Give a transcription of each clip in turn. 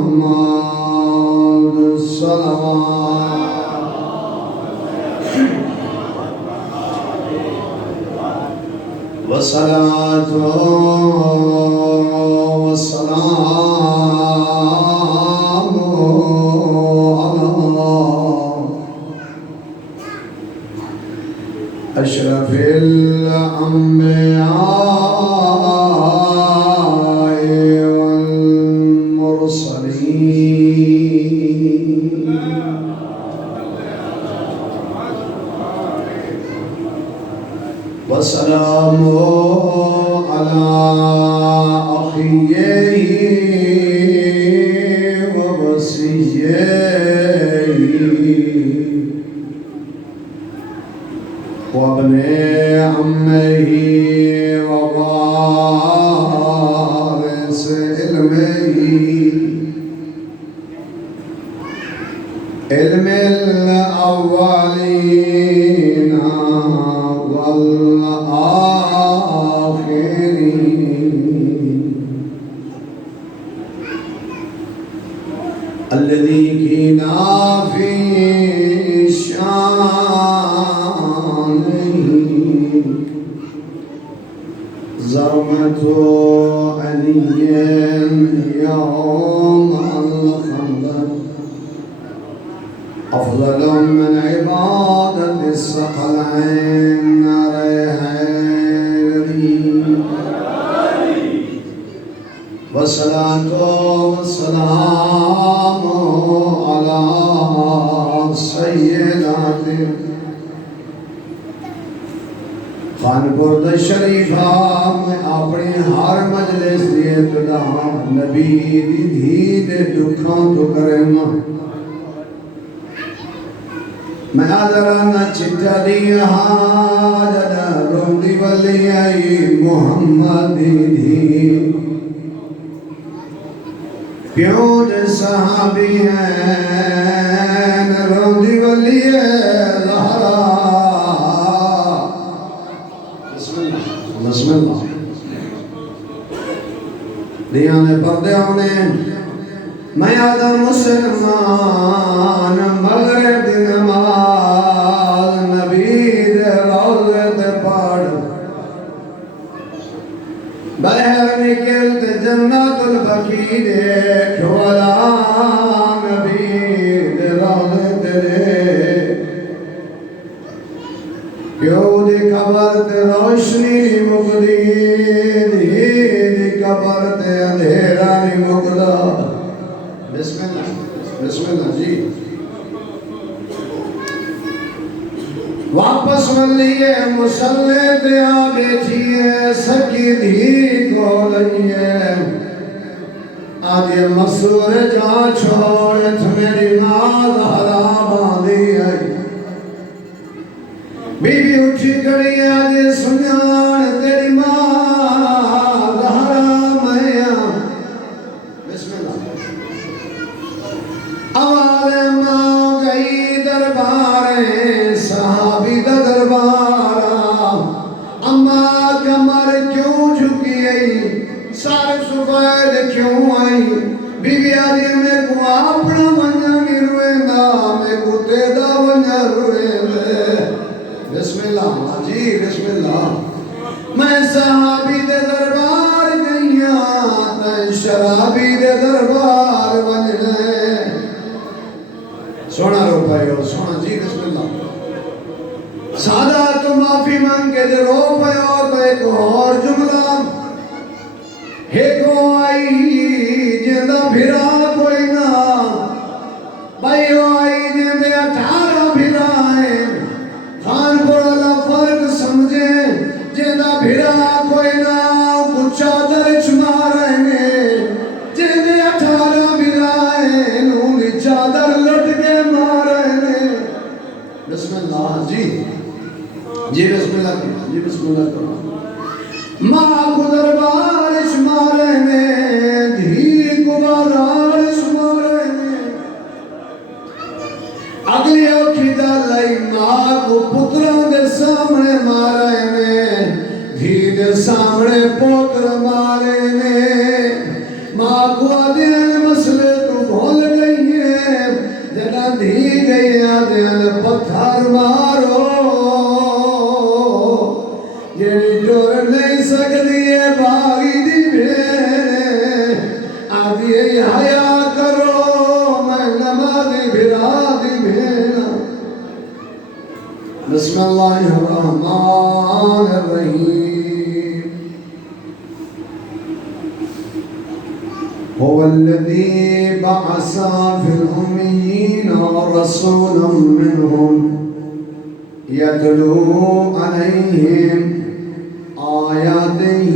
محمد صلوات والصلاة والسلام على أشرف الأنبياء والمرسلين والسلام على أخيه ووصيه وابن عمه ووارث علمه علم الأولين والآخرين الذي كنا في شانه زرمة علي يوم الخندق أفضل من عبادة الثقلين ريحاني والصلاة والسلام على سيداتي خانپور شریفہ میں اپنے ہر مجلس دی ابتدا نبی دی دھی دے دکھاں تو کریں میں آدھرا نہ چٹا دیا حاجد روندی ولی آئی محمد دی دھی پیوں دے صحابی ہیں روندی ولی لہرا بسم اللہ دیانے پردے ہونے میں آدھر مسلمان مغرب دی نماز نبی دے روضے دے پاڑ بہر نکلتے جنت البقی دیکھ والا نبی دے روضے دے پیو دی قبر تے روشنی مقدی دی قبر تے اندھیرا نہیں مقدہ بسم اللہ جی واپس ملیے مسلح تے آ بیٹھیے سکی دھی کو لئیے آدھے مسور جا چھوڑت میری ماں زہرا باندھی آئی بی بی اٹھی کڑی آدھے سنیان تیری ماں زہرا میاں بسم اللہ آوال ماں گئی درباریں صحابی دا دربارہ اماں کمر کیوں جھکی آئی سارے سفید کیوں آئی بی بی آدھی میں کو اپنا ونجا نہیں روئے نا میں کو تیدا ونجا روئے دے بسم اللہ جی بسم اللہ میں صحابی دے دربار گئیاں تائیں شرابی دے دربار ونجنے سونا رو پائیو سونا جی بسم اللہ سادہ تو معافی مانگ کے دے رو پائیو تو ایک اور جملہ ایک آئی جندہ بھرا کوئی نہ بھائیو آئی جندے 18 بھرائیں خان پر اللہ فرق سمجھے جندہ بھرا کوئی نہ کچھ چادر چمارے جندے 18 بھرائیں نونی چادر لٹ کے مارے بسم اللہ جی بسم اللہ کرنا جی بسم اللہ کرنا ماں کو دربار شمارے دھی کو بازار شمارے اگلی اوکھی دلائی ماں کو پتروں دے سامنے مارے دھی دے سامنے پوتر مارے ماں کو آدھین مسئلے کو بسم اللہ الرحمن الرحیم هو الذي بعث في الأميين رسولا منهم يتلو عليهم آياته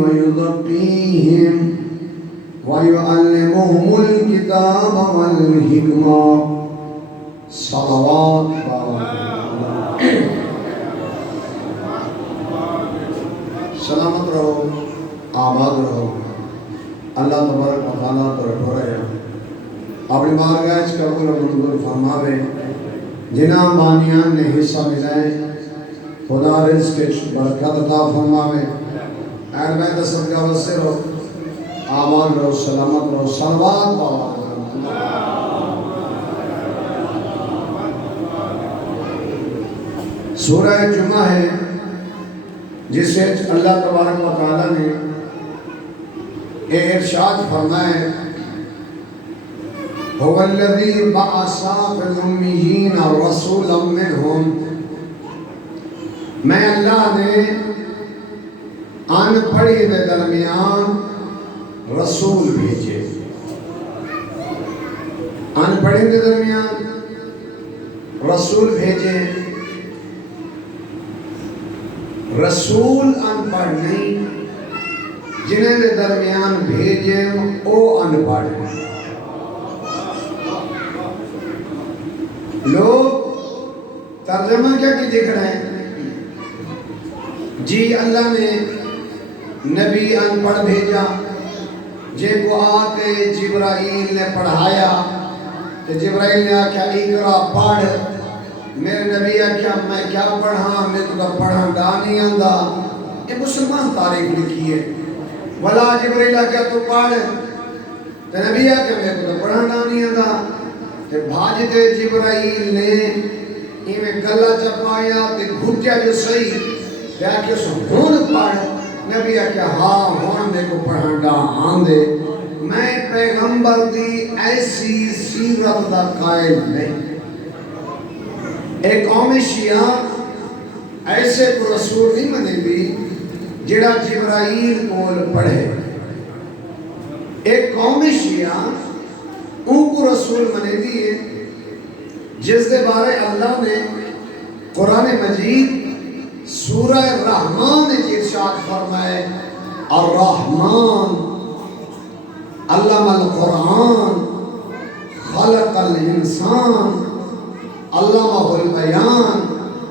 ويزكيهم ويعلمهم الكتاب والحكمة صلوات سلامت رہو آباد رہو اللہ تبارک و تعالیٰ تو رکھو رہے اپنی بارگاہ اس قبول و منظور فرماوے جنہاں بانیان نے حصہ ملائے خدا رزق کے برکت عطا فرماوے اہل بیت صدقہ وسے رہو آمان رہو سلامت رہو صلوات پاؤ سورہ جمعہ ہے جسے اللہ تبارک و تعالیٰ نے ارشاد فرمائے هو الذي بعث في الأميين رسولا منهم میں اللہ نے ان پڑھی کے درمیان رسول بھیجے ان پڑھی کے درمیان رسول بھیجے رسول ان پڑھ نہیں جنہیں دے درمیان بھیجے او ان پڑھ لوگ ترجمہ کیا کی دیکھ رہے ہیں جی اللہ نے نبی ان پڑھ بھیجا جے کو آتے جبرائیل نے پڑھایا کہ جبرائیل نے آکھا اقرا پڑھ میرے نبی آکھا میں کیا پڑھا میں تو پڑھا ڈانی آندھا یہ مسلمان تاریخ لکھی ہے ولا جبرائیل آکھا تو پڑھ تو نبی آکھا میں تو پڑھا ڈانی آندھا کہ بھاجتے جبرائیل نے میں گلہ چپایا تے گھٹیا جو صحیح تے آکھا سو ہون پڑھ نبی آکھا ہاں ہون میں کو پڑھا ڈا آندھے میں پیغمبر دی ایسی سیرت دا قائل نہیں ایک قوم شیعہ ایسے کو رسول نہیں منے بھی جڑا جبرائیل کول پڑھے ایک قوم شیعہ ان کو رسول منے دیئے جس دے بارے اللہ نے قرآن مجید سورہ رحمان نے ارشاد فرمائے الرحمن علم القرآن خلق الانسان علمہ البیان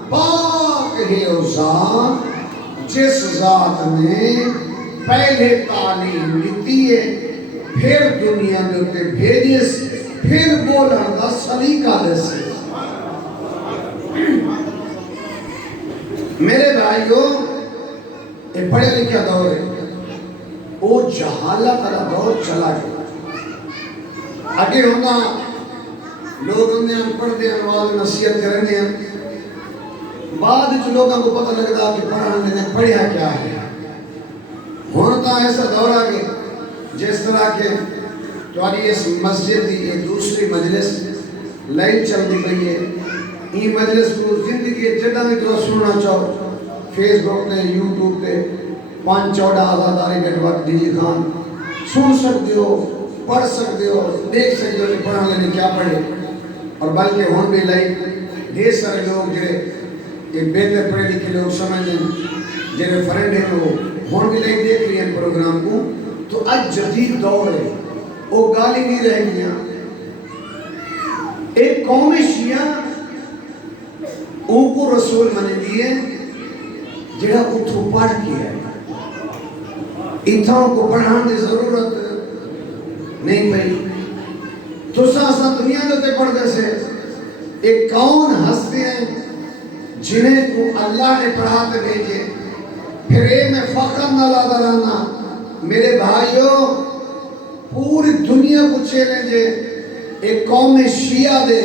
پاک ہے او ذات جس ذات نے پہلے تعلیم دیتی ہے پھر دنیا میں تے بھیجس پھر بولن دا سلیقہ دس میرے بھائیوں یہ پڑھے لکھا دور ہے وہ جہالت کا دور چلا گیا آگے ہونا لوگ انہیں ان پڑھ دیں انواز نصیحت کریں دیں بعد جو لوگوں کو پتہ لگتا کہ پڑھنے نے پڑھیا کیا ہے ہونا ایسا دور آگے جس طرح کے تواری اس مسجد دی ایک دوسری مجلس لائن چل دی گئی ہے یہ مجلس کو زندگی جدہ میں تو سننا چاہو فیس بک تے یوٹیوب تے 5-14 آزاداری بیٹ وقت دیجی خان سن سکتے ہو پڑھ سکتے ہو دیکھ سکتے ہو کہ پڑھا لینے کیا پڑھے اور بلکہ ہون بھی لائن ڈھیر سارے لوگ جڑے ایک بہتر پڑھے لکھے لوگ سمجھیں جنہیں فرینڈ ہیں وہ ہون بھی لائن دیکھ لئے ہیں پروگرام کو تو آج جدید دور ہے وہ گالی نہیں رہ گیا ایک قوم شیعہ ان کو رسول منے دیئے جڑا اتھو پڑھ کیا ہے اتھاں کو پڑھان دی ضرورت نہیں پہی تو ساسا دنیا دیتے پڑھ دے سے ایک کون ہستے ہیں جنہیں کو اللہ نے پڑھاتے بھیجے پھر اے میں فخر نہ لادا رہنا میرے بھائیوں پوری دنیا کو چیلنجے ایک قوم شیعہ دے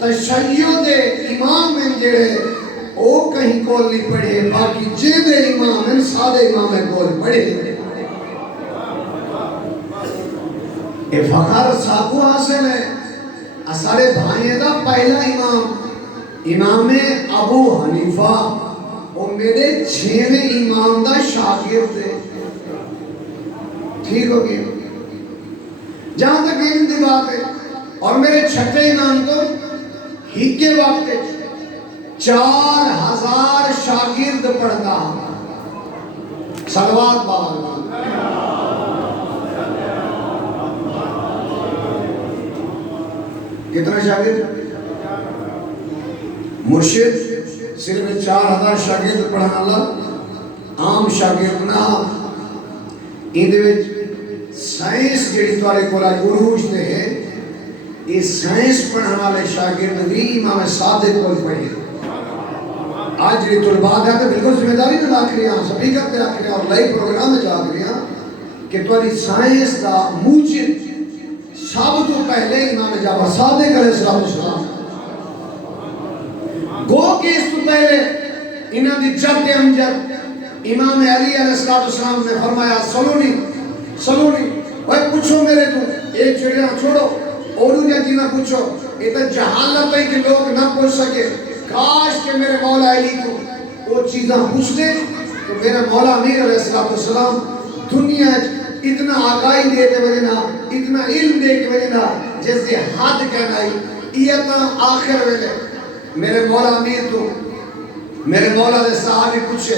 تشیع دے امام ہیں جڑے او کہیں کول نہیں پڑھے باقی جے دے امام ہیں سادے امام ہیں کول پڑھے اے فخر ساکو حاصل ہے اسارے بھائیے دا پہلا امام امام ابو حنیفہ وہ میرے 6ویں امام دا شاگرد ہے. ٹھیک ہو گیا جہاں تک علم کی بات ہے. اور میرے 6ٹھے امام کو ہی کے وقت 4000 شاگرد پڑھتا. صلوات پڑھو. کتنا شاگرد؟ مرشد صرف 4000 شاگرد پڑھانا اللہ عام شاگرد نہ. اندے وچ سائنس جڑی تواڈے کول عروج تے ہے یہ سائنس پڑھانے والے شاگرد بھی امام صادق کول پڑھے. آج جڑی طلباء ہے تو بالکل ذمہ داری میں آکھ رہے ہیں سپیکر پہ آکھ رہے ہیں اور لائیو پروگرام میں آکھ رہے ہیں کہ تواڈی سائنس دا موجد سب تو پہلے امام جعفر صادق علیہ السلام گو کہ اس تو پہلے انہاں دی جد امجد امام علی علیہ السلام نے فرمایا سلونی اوے پوچھو میرے تو ایک چڑیا چھوڑو اور انہیں جینا پوچھو. یہ تو جہالت ہے کہ لوگ نہ پوچھ سکے. کاش کہ میرے مولا علی کو وہ چیزاں پوچھ دے تو میرا مولا امیر علیہ السلام دنیا اتنا آگاہی دے کے وجہ نہ اتنا علم دے کے وجہ نہ جیسے حد کہنا ہی یہ تو آخر ویلے میرے مولا امیر تو میرے مولا دے صحابی پوچھے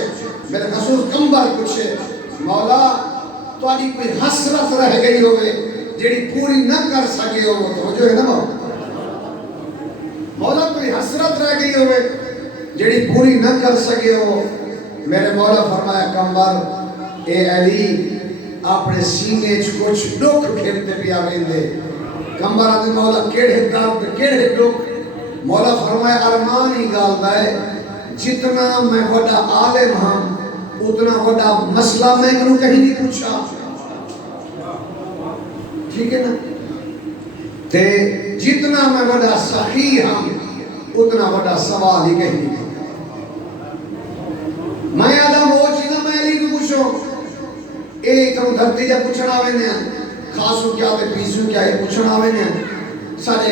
میرے خصوص کمبر پوچھے مولا تو آدھی کوئی حسرت رہ گئی ہوئے جیڑی پوری نہ کر سکے ہو تو جو ہے نا مولا کوئی حسرت رہ گئی ہوئے جیڑی پوری نہ کر سکے ہو. میرے مولا فرمایا کمبر اے علی اپنے سینے کچھ دکھ کھیلتے پیا ویندے. کمبر آدھے مولا کیڑے درد کیڑے دکھ. مولا فرمایا ارمان ہی گالتا ہے جتنا میں بڑا عالم ہوں اتنا بڑا مسئلہ میں انہوں کہیں نہیں پوچھا. ٹھیک ہے نا تے جتنا میں بڑا صحیح ہوں اتنا بڑا سوال ہی کہیں نہیں. میں آدم وہ چیزیں میں علی کو پوچھو ایک ہم دھرتی جا پوچھنا آوے نہیں خاصو کیا تے پیسو کیا یہ پوچھنا آوے نہیں سارے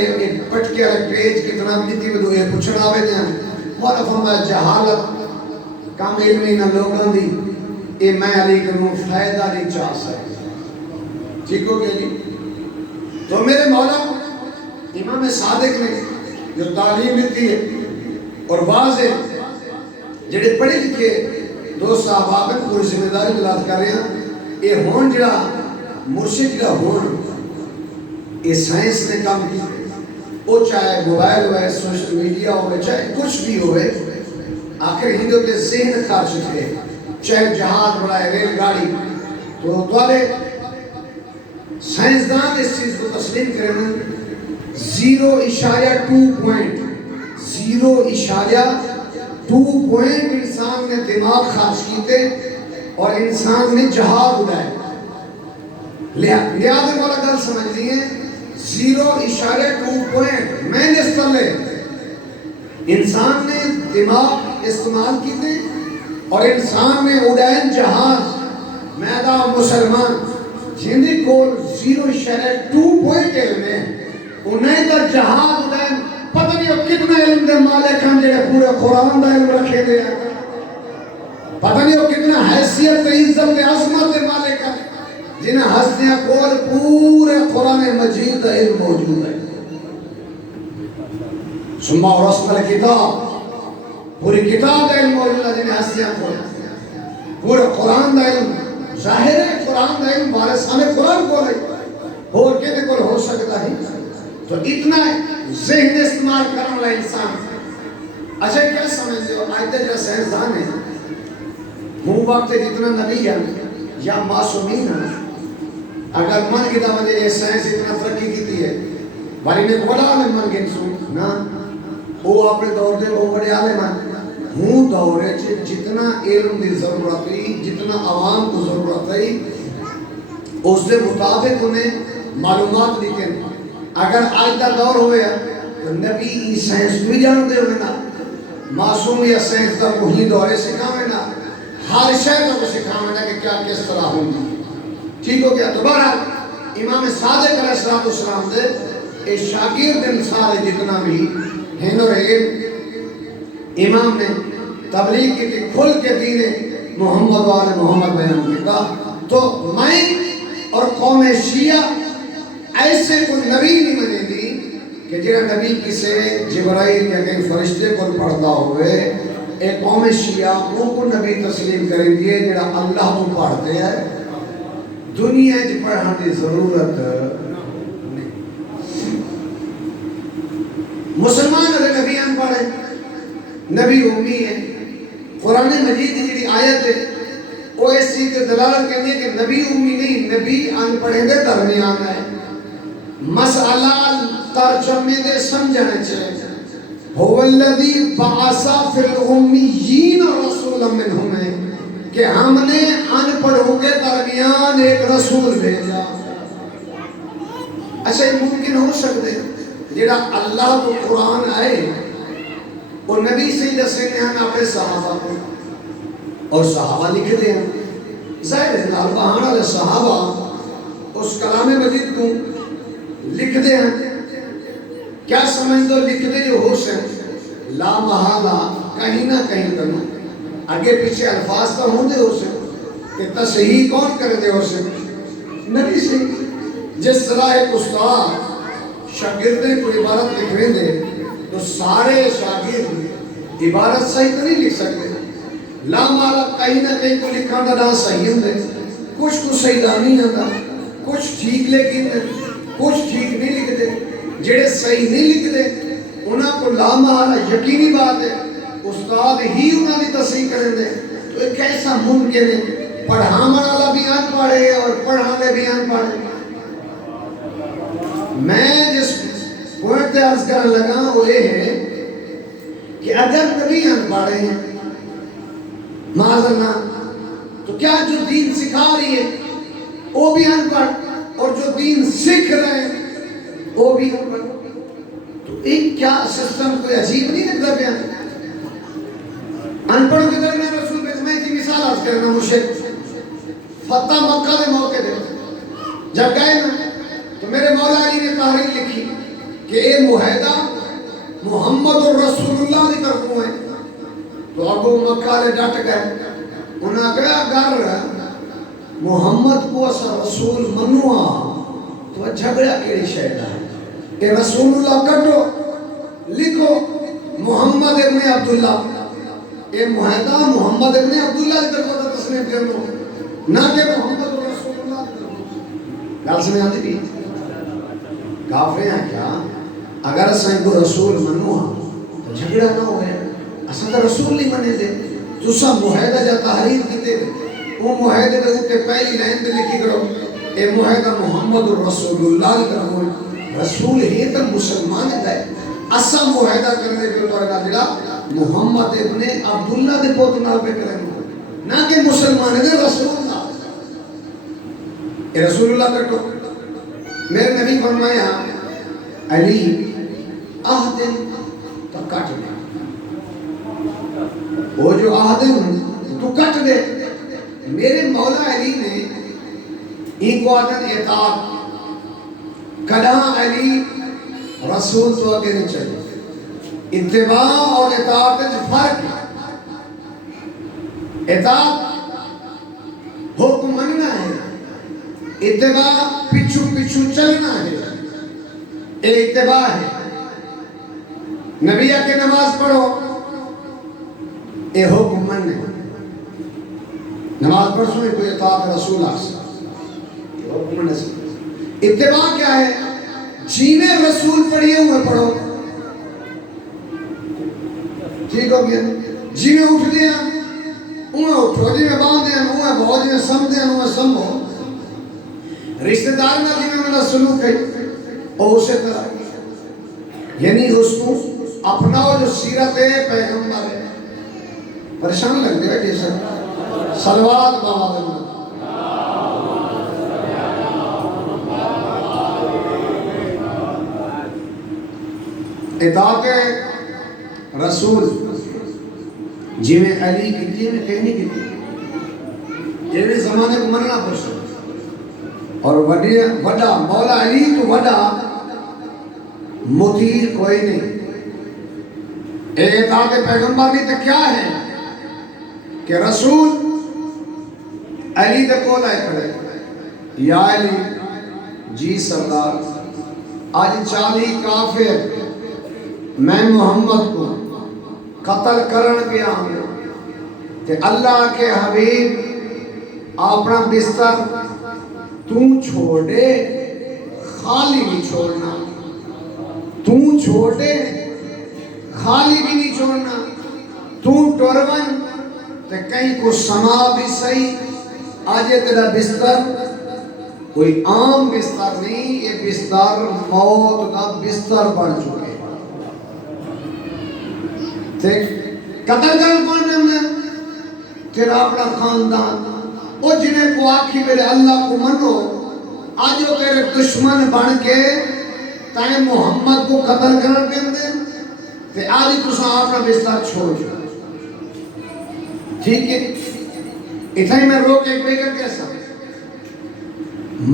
پٹکے والے پیج کتنا مٹی بدو یہ پوچھنا آوے نہیں. مولا فرمایا جہالت کام علمی نہ لوگوں دی اے میں علی کو فائدہ نہیں چاہ سکتا. ٹھیک ہو گیا جی. تو میرے مولا امام صادق نے جو تعلیم دیتی ہے اور واضح جڑے پڑھے لکھے دو صحابہ میں پوری ذمہ داری دلات کر رہے ہیں یہ ہون جڑا مرشد جڑا ہون یہ سائنس نے کام کی وہ چاہے موبائل ہوئے سوشل میڈیا ہوئے چاہے کچھ بھی ہوئے آخر ہندو کے ذہن خارج تھے چاہے جہاز بڑھائے ریل گاڑی تو دوالے سائنسدان اس چیز کو تسلیم کریں 0.2 پوائنٹ انسان نے دماغ خارج کیتے اور انسان نے جہاز اڑائے. لہذا مولا گل سمجھ لیے 0.2 پوائنٹ میں نے استعمال انسان نے دماغ استعمال کیتے اور انسان نے اڑائے جہاز. میں دا مسلمان جنہی کو 0.2 پوائنٹ علم ہے انہیں در جہاز اڑائے پتہ نہیں وہ کتنا علم دے مالک ہیں جنہیں پورے قرآن دا علم رکھے دے ہیں. پتہ نہیں وہ کتنا حیثیت دے عزت دے عظمت دے مالک ہیں جنہیں ہستیاں کول پورے قرآن مجید دا علم موجود ہے. سمہ اور رسم کتاب پوری کتاب دا علم موجود ہے جنہیں ہستیاں کول پورے قرآن دا علم ظاہر ہے. قرآن دا علم وارث ہمیں قرآن کو لے اور کہتے کو ہو سکتا ہے. تو اتنا ذہن استعمال کرنے والا انسان اچھا کیا سمجھتے ہو آئیتے جو سائنسدان ہے ہوں وقت جتنا نبی ہے یا معصومین ہے اگر من کی دعوت یہ سائنس اتنا ترقی کی ہے باری نے بولا عالم من گن سو نا وہ اپنے دور دے وہ بڑے عالم ہیں ہوں دور ہے جتنا علم دی ضرورت ہے جتنا عوام کو ضرورت ہے اس سے مطابق انہیں معلومات دیکھیں. اگر آج دا دور ہوئے تو نبی سائنس بھی جانتے ہوئے نا معصوم یا سائنس دا وہی دورے سکھاوے نا ہر شہر کو سکھاوے نا کہ کیا کس طرح ہوگی. ٹھیک ہو گیا. دوبارہ امام صادق علیہ السلام دے اے شاگرد سارے جتنا بھی ہیں اور امام نے تبلیغ کی تھی، کھل کے دین محمد والے محمد بیان کیا. تو میں اور قوم شیعہ ایسے کوئی نبی نہیں بنے دی کہ جہاں نبی کسے جبرائیل یا کہیں فرشتے کو پڑھتا ہوئے. ایک قوم شیعہ ان کو نبی تسلیم کریں گے جہاں اللہ کو پڑھتے ہیں. دنیا کی پڑھنے کی ضرورت نہیں. مسلمان اور نبی ان پڑھے، نبی امی ہے. قرآن مجید کی جڑی آیت ہے وہ اس چیز کے دلالت کرنی ہے کہ نبی امی نہیں، نبی ان پڑھے دے درمیان ہے. مسئلہ ترجمے دے سمجھنے چاہیے. هو الذی بعث فی الامیین رسولا منہم، کہ ہم نے ان پڑھوں کے درمیان ایک رسول بھیجا. اچھا یہ ممکن ہو سکتے جڑا اللہ کو قرآن آئے وہ نبی سے دسے ہیں اپنے صحابہ کو، اور صحابہ لکھ دیں. ظاہر ہے نال بہان والے صحابہ اس کلام مجید کو لکھ دیں. کیا سمجھ دو لکھ دے جو ہو سے لا محالہ کہیں نہ کہیں کرنا آگے پیچھے الفاظ تو ہوں دے ہو سے کہ تصحیح کون کر دے ہو سے نبی سے. جس طرح ایک استاد شاگردے کو عبارت لکھنے دے تو سارے شاگرد عبارت صحیح تو نہیں لکھ سکتے. لا محالہ کہیں نہ کہیں کو لکھا نہ صحیح ہوں دے. کچھ کو صحیح نہیں آتا، کچھ ٹھیک لیکن کچھ ٹھیک نہیں لکھ دے. جڑے صحیح نہیں لکھ دے انہاں کو لا محالہ یقینی بات ہے استاد ہی انہاں دی تصحیح کریں دے. تو ایک ایسا ممکن ہے پڑھانے والا بھی ان پڑھے اور پڑھانے بھی ان پڑھے. میں جس پوائنٹ تے عرض کرنے لگا وہ یہ ہے کہ اگر نبی ان پڑھے ہیں معذرنا تو کیا جو دین سکھا رہی ہے وہ بھی ان پڑھ اور جو دین سکھ رہے ہیں وہ بھی ان پڑھ. تو ایک کیا سسٹم کوئی عجیب نہیں لگتا پیا. ان پڑھوں کے درمیان رسول بیت میں کی مثال آج کرنا. مشرک فتح مکہ دے موقع دے جب گئے نا تو میرے مولا علی نے تحریر لکھی کہ اے معاہدہ محمد رسول اللہ دی طرف ہے. تو ابو مکہ نے ڈٹ گئے. انہاں کہا اگر محمد کو اسا رسول منوا تو جھگڑا کیڑی شے دا ہے کہ رسول اللہ کٹو لکھو محمد ابن عبداللہ. اے معاہدہ محمد ابن عبداللہ کی طرف تسلیم کرو نہ کہ محمد رسول اللہ کی طرف. گل سمجھ آتی بھی کافر ہیں کیا اگر اساں کو رسول منوا تو جھگڑا نہ ہوئے. اساں تو رسول نہیں منے دے. تساں معاہدہ جا تحریر کیتے وہ معاہدے دے اوتے پہلی لائن تے لکھی کرو اے معاہدہ محمد رسول اللہ کی طرف. رسول ہی تو مسلمان ہے. اسا معاہدہ کرنے کے اوپر جڑا محمد ابن عبداللہ دے پوت نال پہ کریں نہ کہ مسلمان ہے رسول اللہ. اے رسول اللہ کٹو. میرے نبی فرمایا علی عہد تو کٹ دے. وہ جو عہد تو کٹ دے. میرے مولا علی نے ایک کو عہد اطاعت کلا علی رسول تو آگے نہیں چاہیے. اتباع اور اطاعت سے فرق ہے. اطاعت حکم مننا ہے، اتباع پچھو پچھو چلنا ہے. اے اتباع ہے. نبی کے نماز پڑھو اے حکم مننے. نماز پڑھ سوئے کوئی اطاعت رسول آسا حکم مننے سے. اتباع کیا ہے؟ جیوے رسول پڑھیے ہوئے پڑھو. ٹھیک ہو گیا. جیوے اٹھ دیا انہیں اٹھو، جیوے باندھ دیا انہیں بہت، جیوے سم دیا انہیں سمو. رشتہ دار میں جیوے میرا سلوک ہے اور اسے طرح یعنی اس کو اپنا جو سیرت ہے پیغمبر ہے. پریشان لگ گیا جیسا صلوات بابا دلنا. اطاعت رسول جی میں علی کی جی میں کہیں نہیں کی جیوے زمانے کو مننا پڑھو. اور وڈا مولا علی تو وڈا مطیع کوئی نہیں. اطاعت پیغمبر نہیں تو کیا ہے کہ رسول علی دے کول آئے کھڑے یا علی جی سردار آج 40 کافر میں محمد کو قتل کرن گیا ہوں کہ اللہ کے حبیب اپنا بستر تو چھوڑ دے خالی نہیں چھوڑنا تو چھوڑ دے خالی بھی نہیں چھوڑنا تو ٹورون تے کہیں کو سما بھی صحیح آج تیرا بستر کوئی عام بستر نہیں یہ بستر موت کا بستر بن چکے قتل کرن پڑنے میں تیرا اپنا خاندان وہ جنہیں کو آکھی میرے اللہ کو منو آج وہ تیرے دشمن بن کے تائیں محمد کو قتل کرن کے اندر تے آج تو سا اپنا بستر چھوڑ جو ٹھیک ہے اتنا ہی میں روک ایک بے کر کیسا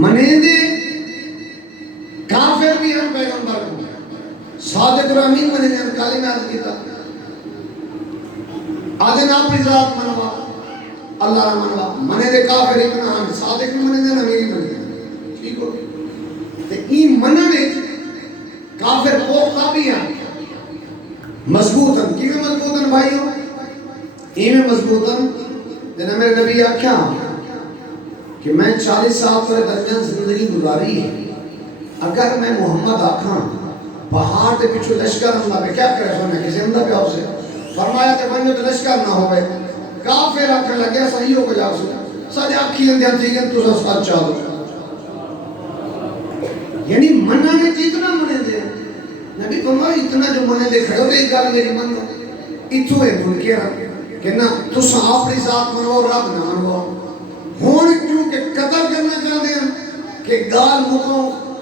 منے دے کافر بھی ہم پیغمبر کو صادق اور امین منے دے ہم کالی میں آج کیتا آدھے نا اپنی ذات منوا اللہ را منوا منے دے کافر اتنا ہم صادق بھی منے دے نا میری منے دے ٹھیک ہو تے این مننے کافر پوکتا بھی ہیں مضبوطاً کیوں مضبوطاً بھائیوں میں مضبوطاً جنہاں میرے نبی آکھیا کہ میں 40 سال سے درمیان زندگی گزاری ہے اگر میں محمد آکھاں پہاڑ تے پچھو لشکر ہمدہ پہ کیا کرے سونے کسی ہمدہ پہ آؤ سے فرمایا تے بنجو تے لشکر نہ ہوئے کافر آکھنے لگے صحیح ہو کے جاؤ سے ساڑھے آکھی اندھے تھی گئن تو ساتھ چاہو یعنی منہ نے جتنا منے دے نبی فرمایا اتنا جو منے دے کھڑے ہو ایک گال میری من دو اتھو ہے ملکی رہا کہ نہ تو سا اپنی ذات منو رب نہ منو ہون کیونکہ قتل کرنا چاہتے ہیں کہ گال مکو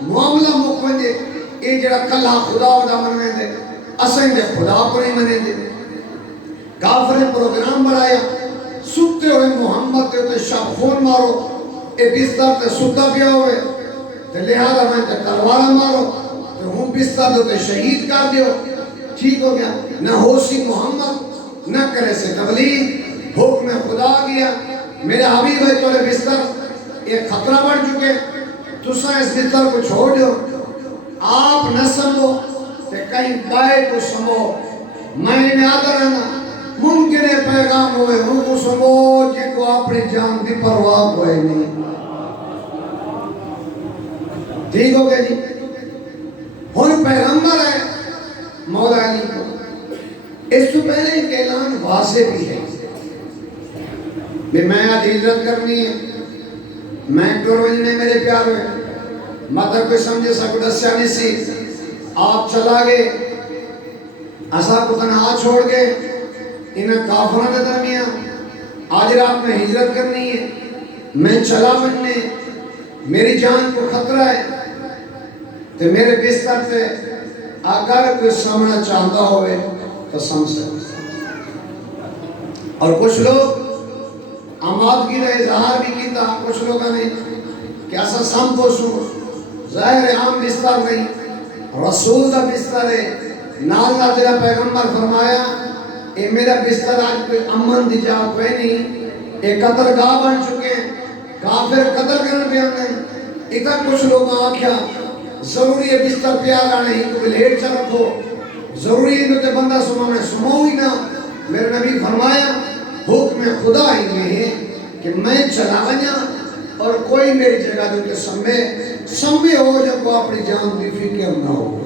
معاملہ مکو دے اے جڑا کلہ خدا ودا منوے دے اسیں دے خدا کو نہیں منے دے کافر پروگرام بڑھایا سکتے ہوئے محمد تے شاہ خون مارو اے بستر تے سکتا پیا ہوئے تے لہذا میں تے تلوارہ مارو تے ہوں بستر تے شہید کر دیو ٹھیک ہو گیا نہ ہو سی محمد نہ کرے سے تبلیغ حکم خدا گیا میرے حبیب ہے تولے بستر ایک خطرہ بڑھ چکے تسا اس بستر کو چھوڑ دو آپ نہ سمو کہ کہیں بائے کو سمو میں انہیں آدھا رہنا ممکن ہے پیغام ہوئے ان کو سمو جن کو اپنی جان دی پرواہ ہوئے نہیں ٹھیک ہو گیا جی ہن پیغمبر ہے مولا علی کو اس سے پہلے ایک اعلان واضح بھی ہے کہ میں آج ہجرت کرنی ہے میں ٹورونجنے میرے پیار ہوئے مطلب کوئی سمجھے سا کوئی دسیا نہیں سی آپ چلا گئے اسا کو تنہا چھوڑ گئے انہیں کافروں کے درمیان آج رات میں ہجرت کرنی ہے میں چلا بننے میری جان کو خطرہ ہے تو میرے بستر سے اگر کوئی سامنا چاہتا ہوئے تو سمجھے اور کچھ لوگ آمادگی کا اظہار بھی کیتا کچھ لوگوں نے کہ ایسا سم کو سو ظاہر عام بستر نہیں رسول کا بستر ہے نال نہ تیرا پیغمبر فرمایا اے میرا بستر آج کوئی امن دی جا کوئی نہیں اے قتل گاہ بن چکے کافر قتل کرنے پہ آنے اتنا کچھ لوگ آکھیا ضروری ہے بستر پیارا نہیں کوئی لیٹ چا رکھو ضروری ہے کہ بندہ سمانے سمو ہی نہ میرے نبی فرمایا حکم خدا ہی یہ ہے کہ میں چلا بنیا اور کوئی میری جگہ دے کے سمے ہو جب وہ اپنی جان دی فکر نہ ہو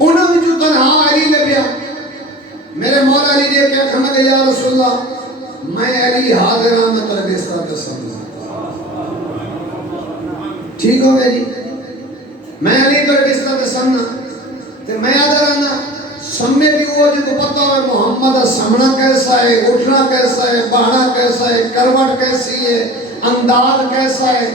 انہوں نے جو تنہا علی نے بیا میرے مولا علی نے کیا کھنا کہ یا رسول اللہ میں علی حاضران میں ترے بیستا کے سمجھا ٹھیک ہو گیا جی میں علی ترے بیستا کے سمجھا تو میں حاضرانا سمجھے بھی وہ جو پتہ ہوئے محمد سمنا کیسا ہے اٹھنا کیسا ہے بہنا کیسا ہے کروٹ کیسی ہے انداز کیسا ہے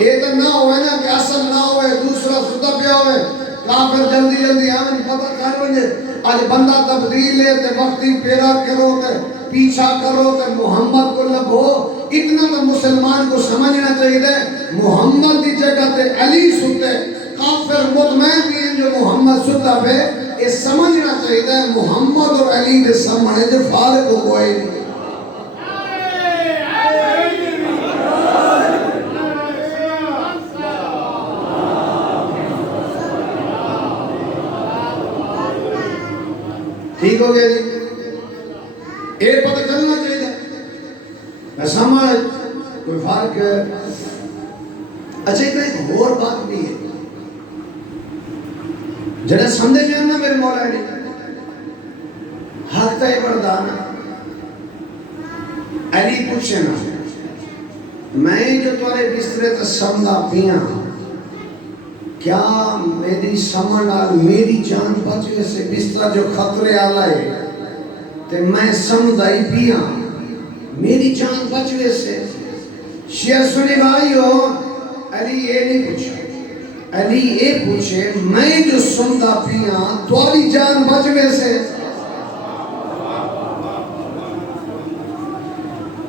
یہ تو نہ ہوئے نا کہ اصل نہ ہوئے دوسرا ستا پہ ہوئے کافر جلدی جلدی آمین پتہ کر بنجے آج بندہ تبدیل لیتے وقتی پیرا کرو کہ پیچھا کرو کہ محمد کو لبھو اتنا تو مسلمان کو سمجھنا چاہیے محمد دی جگہ تے علی ستے کافر مطمئن بھی ہیں جو محمد ستا پہ یہ سمجھنا چاہیے محمد اور علی کے سامنے جو فارق ہو گئے نہیں. ٹھیک ہو گیا جی. یہ پتہ چلنا چاہیے سامنے کوئی فرق ہے. اچھا ایک اور بات بھی ہے جنہیں سمجھے جانا میرے مولا علی حق تے بردانا. علی پوچھے نا میں جو تمہارے بسترے تے سمنا پیاں کیا میری سمنا میری جان بچے سے بستر جو خطرے آلا ہے تے میں سمدائی پیاں میری جان بچے سے. شیعہ سنی بھائی ہو علی یہ نہیں پوچھا. علی یہ پوچھے میں جو سمدا پیاں تمہاری جان بچے سے.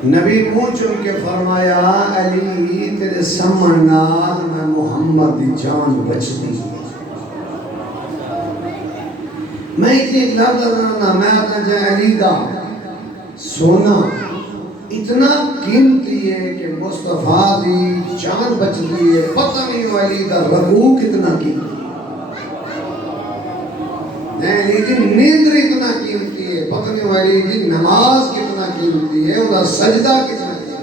نبی منہ چن کے فرمایا علی تیرے سمن نال میں محمد دی جان بچ دی. میں اتنی لفظ رہنا میں آتا جائے علی دا سونا اتنا قیمتی ہے کہ مصطفیٰ دی جان بچ دی ہے. پتہ نہیں ہو علی دا رکوع کتنا قیمتی ہے. علی دی نیندر اتنا قیمتی ہے. پتہ نہیں ہو علی دی نماز کتنا قیمتی ہے. انہا سجدہ کتنا قیمتی ہے.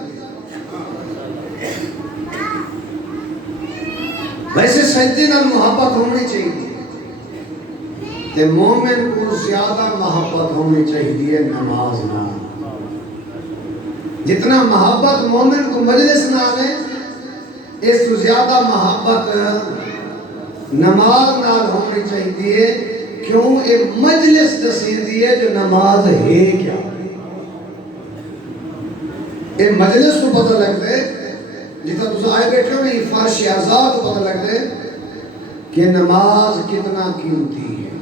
ویسے سجدے نال محبت ہونی چاہیے تے مومن کو زیادہ محبت ہونی چاہیے نماز نال. جتنا محبت مومن کو مجلس نال ہے اس تو زیادہ محبت نماز نال ہونی چاہیے. کیوں یہ مجلس دسیر دی ہے جو نماز ہے کیا. یہ مجلس کو پتہ لگتا ہے جتنا تو آئے بیٹھے ہو نہیں فرش آزاد کو پتہ لگتا ہے کہ نماز کتنا قیمتی ہے.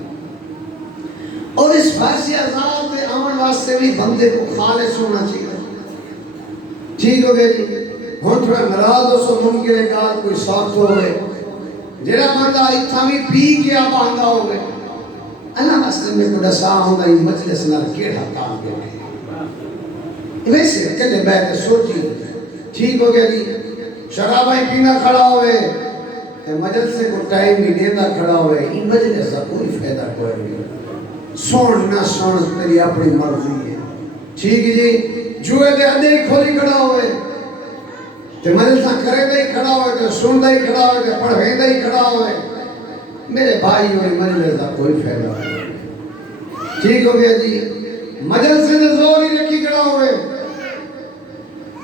اور اس فرش آزاد کے آمن واسطے بھی بندے کو خالص ہونا چاہیے. ٹھیک ہو گیا جی. ہوں تھوڑا ناراض ہو سو ممکن ہے کہ کوئی ساتھ ہو گئے جڑا بندہ اتنا بھی پی کے آپ آندا ہو گئے اللہ واسطے میں کو دسا ہوندا یہ مجلس نال کیڑا کام کرے. ویسے کلے بیٹھ کے سوچی ٹھیک ہو گیا جی. شرابیں پینا کھڑا ہوئے مجلس سے کو ٹائم نہیں دینا کھڑا ہوئے یہ مجلس کا کوئی فائدہ کوئی نہیں. سون نہ سون تیری اپنی مرضی ہے. ٹھیک ہے جی. جوئے دے اندے ہی کھولی کھڑا ہوئے تے مجلسہ کرے دے ہی کھڑا ہوئے تے سن دے ہی کھڑا ہوئے تے پڑھے دے ہی کھڑا ہوئے. میرے بھائی ہوئے مجلس کا کوئی فائدہ نہیں. ٹھیک ہو گیا جی. مجلسے دے زور ہی رکھی کھڑا ہوئے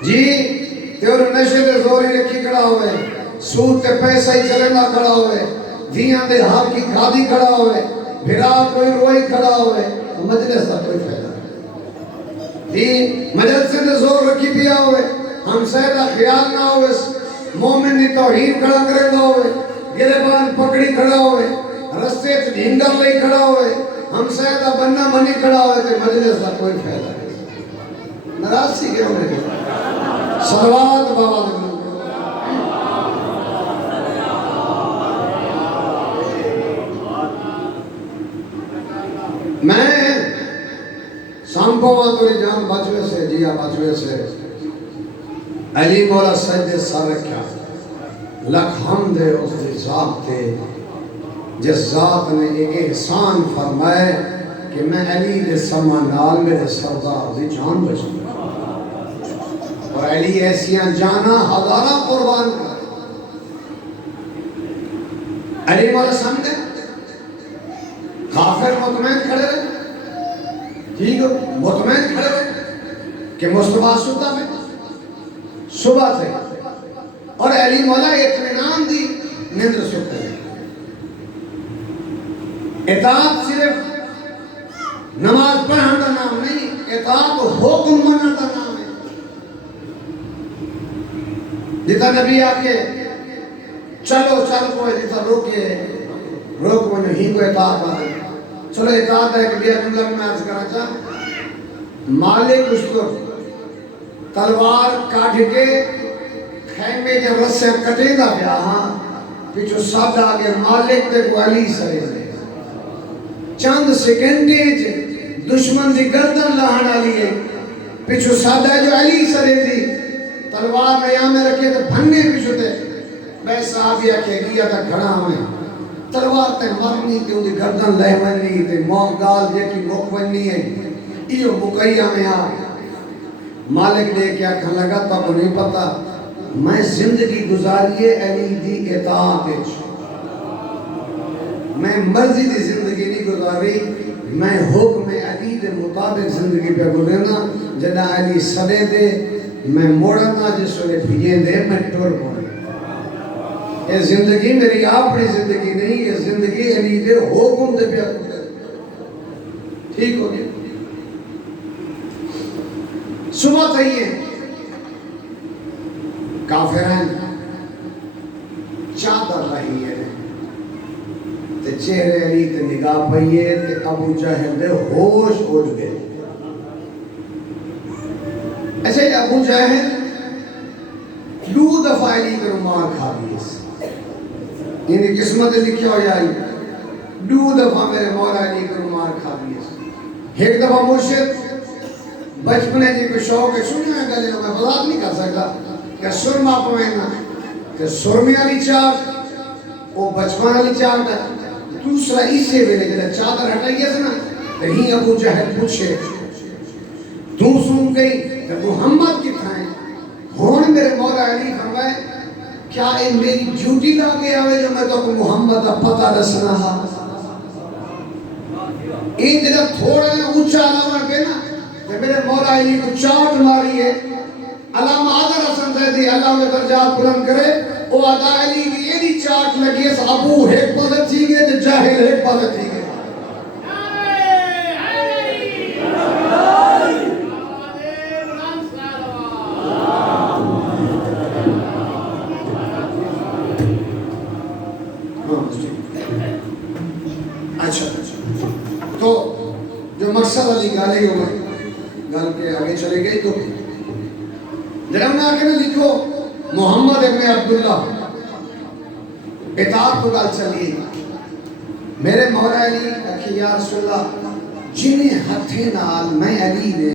جی تے اور نشے دے زور ہی رکھی کھڑا ہوئے سود تے پیسہ ہی چلنا کھڑا ہوئے دیاں دے ہاتھ کی کھادی کھڑا ہوئے بھرا کوئی روئی کھڑا ہوئے مجلس کا کوئی فائدہ دی. مجلسے دے زور رکھی پیا ہوئے ہم سیدہ خیال نہ ہوئے مومن دی توحید کھڑا کرے دا ہوئے گربان پکڑی کھڑا ہوئے رستے چ ڈھینگر لئی کھڑا ہوئے ہم سیدہ بننا منی کھڑا ہوئے تے مجلس کا کوئی فائدہ نہیں. ناراض سی گئے ہوئے صلوات بابا نے میں سامپوا توری جان بچوے سے جیا بچوے سے علی مولا سجدے سر رکھا لکھ حمد اس دی ذات تے جس ذات نے ایک احسان فرمائے کہ میں علی دے سمان نال میرے سردار دی جان بچوں اور علی ایسیاں جانا ہزارہ قربان کر. علی مولا سامنے کافر مطمئن کھڑے رہے ٹھیک ہو مطمئن کھڑے رہے کہ مصطفیٰ ستا میں صبح سے اور علی مولا اطمینان دی نیندر سکتے ہیں. اطاعت صرف نماز پڑھنے کا نام نہیں اطاعت حکم منع کا نام ہے. جتا نبی آکے چلو چل کوئے جتا روکے روک وہ نہیں کو اطاعت آئے. چلو اطاعت ہے کہ بیا جملہ میں عرض کرنا چاہتا مالک اس کو تلوار کاٹ کے خیمے کے رس سے کٹے دا پیا ہاں پچھو سادہ آگے مالک تے کو علی سرے دے چند سیکنڈے دشمن دی گردن لہانا لیے پچھو سادہ جو علی سرے دی تلوار نیا میں رکھے تے بھننے پچھو تے بے صحابیہ کے گیا تا کھڑا ہمیں تلوار تے مرنی تے ان دی گردن لے ونی تے موہ گال جے کی موہ ونی ہے ایو مقیہ میں آ مالک نے کیا کھا لگا تو کو نہیں پتا میں زندگی گزاریے علی دی اطاعت میں مرضی دی زندگی نہیں گزاری میں حکم علی دے مطابق زندگی پہ گزرنا جدا علی صدے دے میں موڑنا جس نے بھیجیں دے میں ٹور موڑے یہ زندگی میری اپنی زندگی نہیں یہ زندگی علی دے حکم دے پہ گزرنا ٹھیک ہو گیا صبح تھئیے کافرین چادر رہی ہے تے چہرے علی تے نگاہ پئیے تے ابو جہل دے ہوش اٹھ گئے ایسے ابو جہل دو دفعہ علی کو مار کھا دیے یعنی قسمت لکھی ہو جائی دو دفعہ میرے مولا علی کو مار کھا دیے ایک دفعہ مرشد بچپنے جی کو شوق ہے سنی میں گلے میں بلاد نہیں کر سکتا کہ سرما پوینا کہ سرمی علی چاٹ وہ بچپن علی چاٹ ہے دوسرا اسے ویلے جلے چادر ہٹائیے سے نا تو ہی ابو جہل پوچھے تو سن گئی کہ محمد کی تھائیں ہون میرے مولا علی فرمائے کیا ان میری ڈیوٹی لا کے آوے جو میں تو محمد کا پتہ رسنا ہا این جب تھوڑا نا اونچا علامہ کے نا کہ میرے مولا علی کو چاٹ ماری ہے علامہ آدھر حسن زیدی اللہ میں درجات بلند کرے او آدھا علی کی ایڈی چاٹ لگی ہے ابو ایک پاسے تھی گئے تو جاہل ایک پاسے تھی گئے اچھا تو جو مقصد علی گالے ہوئے گل کے آگے چلے گئے تو جنہوں نے آگے میں لکھو محمد ابن عبداللہ اطاعت کو گل چلیے میرے مولا علی اکھی یا رسول اللہ جنہیں ہتھے نال میں علی نے